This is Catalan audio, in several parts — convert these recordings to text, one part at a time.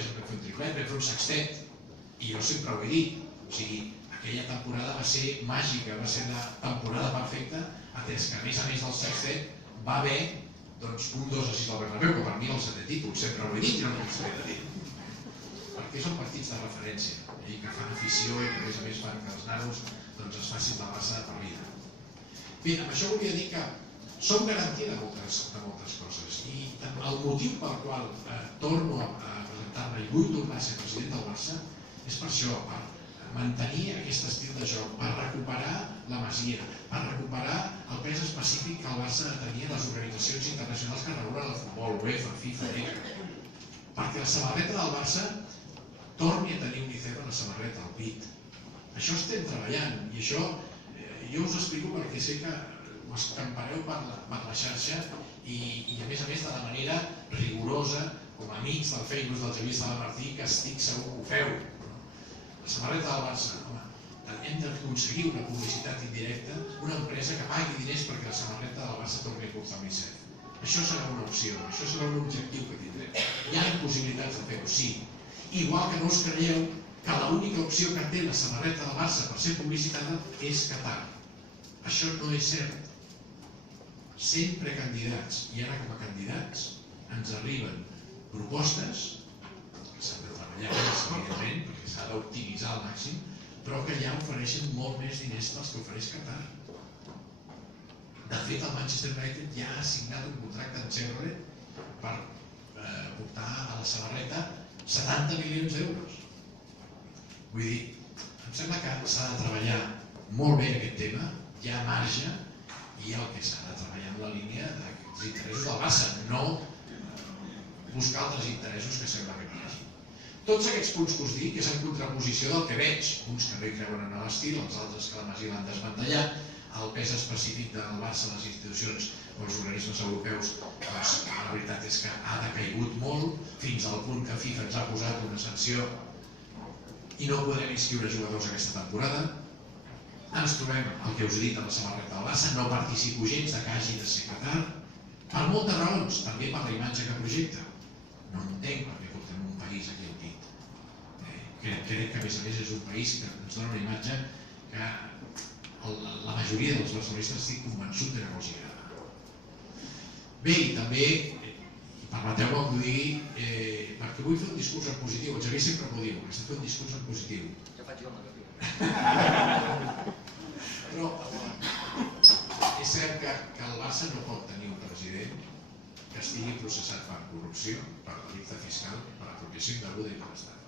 només vam fer un triplet, vam fer un sextet, i jo sempre ho he dit, o sigui, aquella temporada va ser màgica, va ser la temporada perfecta, atès que a més del sextet va haver un 2-6 al Bernabéu, que per mi era el 7è títol, sempre ho he dit i no el 7è títol. Perquè són partits de referència, que fan afició i que a més fan que els nanos es facin la Barça per vida. Bé, amb això volia dir que som garantia de moltes coses i el motiu pel qual torno a presentar-me i vull tornar a ser president del Barça és per això, per mantenir aquest estil de joc, per recuperar la Masia, per recuperar el pes específic que el Barça tenia a les organitzacions internacionals que regulen el futbol, UEFA, FIFA, ECA, perquè la samarreta del Barça torni a tenir UNICEF a la samarreta, al pit. Això estem treballant i això jo us explico perquè sé que ho escampareu per la xarxa i a més de la manera rigorosa, com a amics del Facebook del Xavier Salamartí, que estic segur que ho feu. La samarreta del Barça, home, hem d'aconseguir una publicitat indirecta, una empresa que pagui diners perquè la samarreta del Barça torni a portar UNICEF. Això serà una opció, això serà un objectiu que tindrem. Hi ha possibilitats de fer-ho, sí. Igual que no us creieu que l'única opció que té la samarreta del Barça per ser publicitada és Qatar. Això no és cert. Sempre candidats, i ara com a candidats, ens arriben propostes, que s'han de treballar més, evidentment, perquè s'ha d'optimitzar al màxim, però que ja ofereixen molt més diners dels que ofereix Qatar. De fet, el Manchester United ja ha signat un contracte amb Chevrolet per portar a la samarreta 70 milions d'euros. Vull dir, em sembla que s'ha de treballar molt bé aquest tema, hi ha marge i el que s'ha de treballar en la línia dels interessos del Barça, no buscar altres interessos que sembla que no hi hagi. Tots aquests punts que us dic és en contraposició del que veig, uns que no hi creuen en l'estil, els altres que la Masia l'han desmantellat, el pes específic del Barça a les institucions o els organismes europeus, doncs la veritat és que ha decaigut molt, fins al punt que FIFA ens ha posat una sanció i no podrem inscriure jugadors aquesta temporada. Ens trobem, el que us he dit, a la samarreta del Barça, no participo gens de que hagi de ser Qatar, per moltes raons, també per la imatge que projecta. No entenc per què portem un país aquí al pit. Crec que a més és un país que ens dona una imatge que la majoria dels barcelonistes estic convençut que no els agrada. Bé, i també, i permeteu-me que ho digui, perquè vull fer un discurs en positiu. El Xavier sempre m'ho diu, que s'ha de fer un discurs en positiu. Ja faig jo, Martí. Però és cert que el Barça no pot tenir un president que estigui processat per corrupció, per delicte fiscal, per apropiació indeguda i per estafa.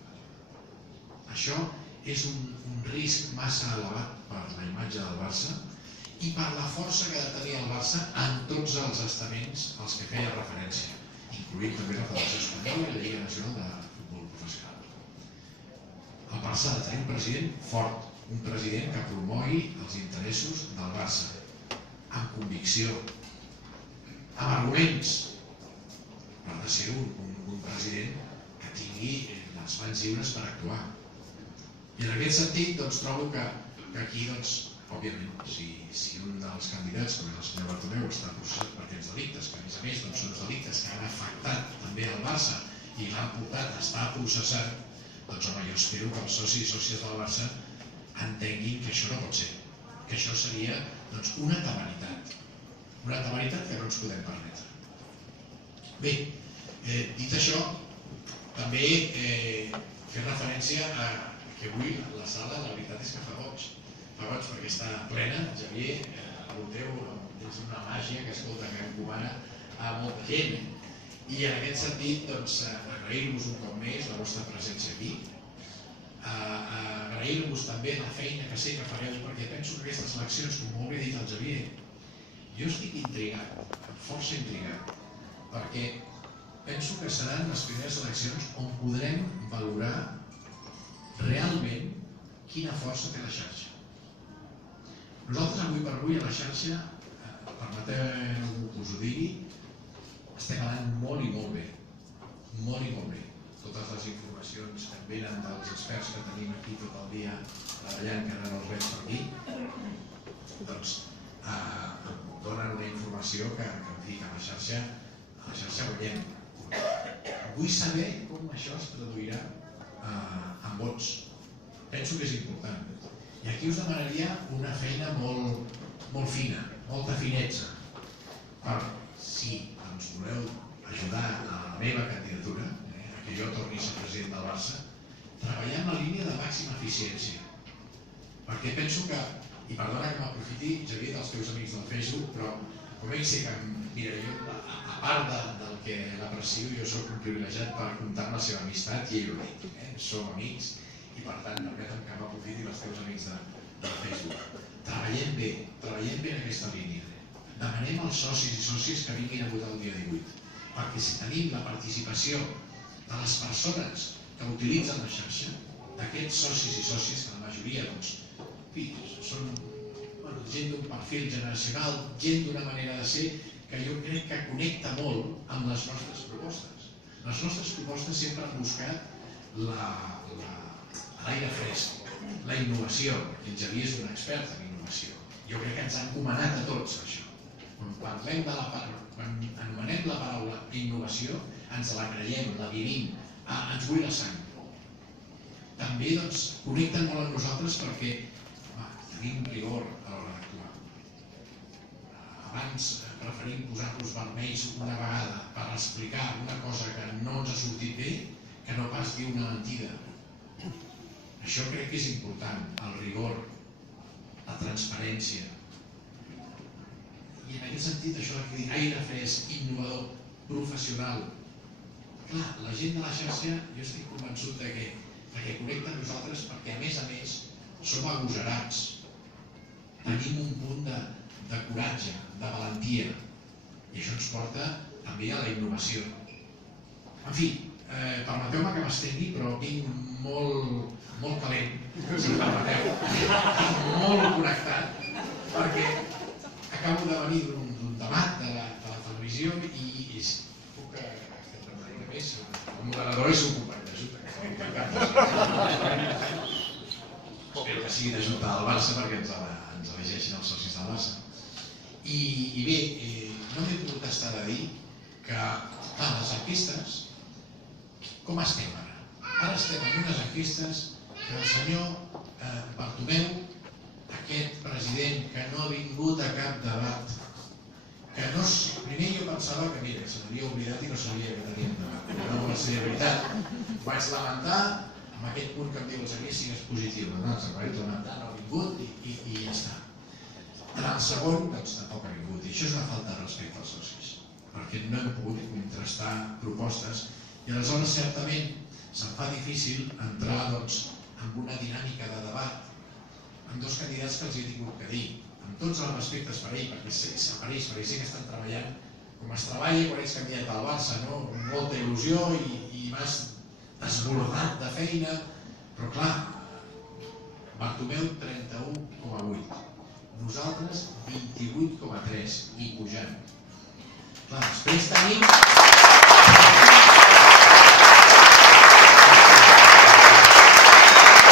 Això és un risc massa elevat per la imatge del Barça i per la força que ha de tenir el Barça en tots els estaments als que feia referència, incloent també la Federació Espanyola i la Lliga Nacional de Futbol Professional. El Barça ha de tenir un president fort, un president que promogui els interessos del Barça, amb convicció, amb arguments, per de ser un president que tingui les mans lliures per actuar. I en aquest sentit, trobo que aquí, òbviament, si un dels candidats, com és el senyor Bartomeu, està processat per aquests delictes, que a més són els delictes que han afectat també el Barça i l'han portat a estar processat, doncs home, jo espero que els socis i sòcies del Barça entenguin que això no pot ser, que això seria una temeritat que no ens podem permetre. Bé, dit això, també fer referència a que avui la sala, la veritat és que fa boig perquè està plena. Xavier, el teu és una màgia que escolta, que encomana a molta gent. I en aquest sentit, agrair-vos un cop més la vostra presència aquí, agrair-vos també la feina que sé que fareu, perquè penso que aquestes eleccions, com molt bé ha dit el Xavier, jo estic intrigat, força intrigat, perquè penso que seran les primeres eleccions on podrem valorar realment quina força té la xarxa. Nosaltres avui per avui a la xarxa, permeteu que us ho digui, estem anant molt i molt bé, molt i molt bé. Totes les informacions que venen dels experts que tenim aquí tot el dia treballant, que ara no els veig per aquí, doncs donen una informació que a la xarxa guanyem. vull saber com això es traduirà en vots. Penso que és important. I aquí us demanaria una feina molt fina, molta finezza, per si ens voleu ajudar a la meva candidatura, a que jo torni a ser president del Barça, treballar en la línia de màxima eficiència. Perquè penso que, i perdona que m'aprofiti, Xavier, dels teus amics del Facebook, però com ells sé que, mira, jo, a part del que l'aprecio, jo soc un privilegiat per comptar amb la seva amistat i ell ho dic. Som amics i, per tant, permetem que m'aprofiti dels teus amics del Facebook. Treballem bé en aquesta línia. Demanem als socis i sòcies que vinguin a votar el dia 18, perquè si tenim la participació de les persones que utilitzen la xarxa, d'aquests socis i sòcies, que la majoria són gent d'un perfil generacional, gent d'una manera de ser, que jo crec que connecta molt amb les nostres propostes. Les nostres propostes sempre han buscat l'aire fresc, la innovació. El Xavier és un expert en innovació. Jo crec que ens ha encomanat a tots això. Quan anomenem la paraula innovació, ens la creiem, la vivim, ens bull la sang. També connecten molt amb nosaltres perquè tenim rigor a l'hora d'actuar. Abans preferim posar-nos vermells una vegada per explicar una cosa que no ens ha sortit bé que no pas dir una mentida. Això crec que és important, el rigor, la transparència. I en aquest sentit, això que dic, aire fresc, innovador, professional. Clar, la gent de la xarxa, jo estic convençut que connecta amb nosaltres perquè, a més, som agosarats. Tenim un punt de coratge, de valentia. I això ens porta també a la innovació. En fi, permeteu-me que m'estengui, però vinc molt calent, si em permeteu. Vinc molt connectat, perquè acabo de venir d'un debat de la televisió i puc entendre una més. El moderador és un company d'ajuda, que m'ha encantat. Espero que sigui d'ajuda del Barça perquè ens elegeixin els socis del Barça. I bé, no m'he pogut estar de dir que, clar, les enquestes, com estem ara? Ara estem en unes enquestes que el senyor Bartomeu, aquest president que no ha vingut a cap debat, que no... Primer jo pensava que, mira, se m'havia oblidat i no sabia que teníem debat. No va ser veritat. Vaig lamentar, amb aquest punt que em diu el Xavier, sigues positiu. No, ens vaig lamentar, no ha vingut i ja està. En el segon, doncs tampoc ha vingut. I això és una falta de respecte als socis, perquè no hem pogut contrastar propostes i aleshores certament se'm fa difícil entrar en una dinàmica de debat amb dos candidats que els he tingut que dir, amb tots els respectes per ell, perquè sé que estan treballant com es treballa quan ets candidat al Barça, amb molta il·lusió i vas desbordat de feina, però clar, Bartomeu 31,8, nosaltres 28,3 i pujant. Clar, després tenim